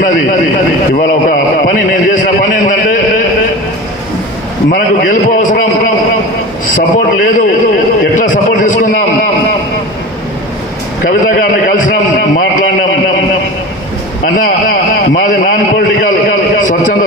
ఉన్నది. ఇవాళ ఒక పని నేను చేసిన పని ఏంటంటే, మనకు గెలుపు అవసరం, సపోర్ట్ లేదు, ఎట్లా సపోర్ట్ తీసుకుందాం. కవిత గారిని కలిసినాం, మాట్లాడినాం. అన్న మాది నాన్ పొలిటికల్ స్వచ్ఛంద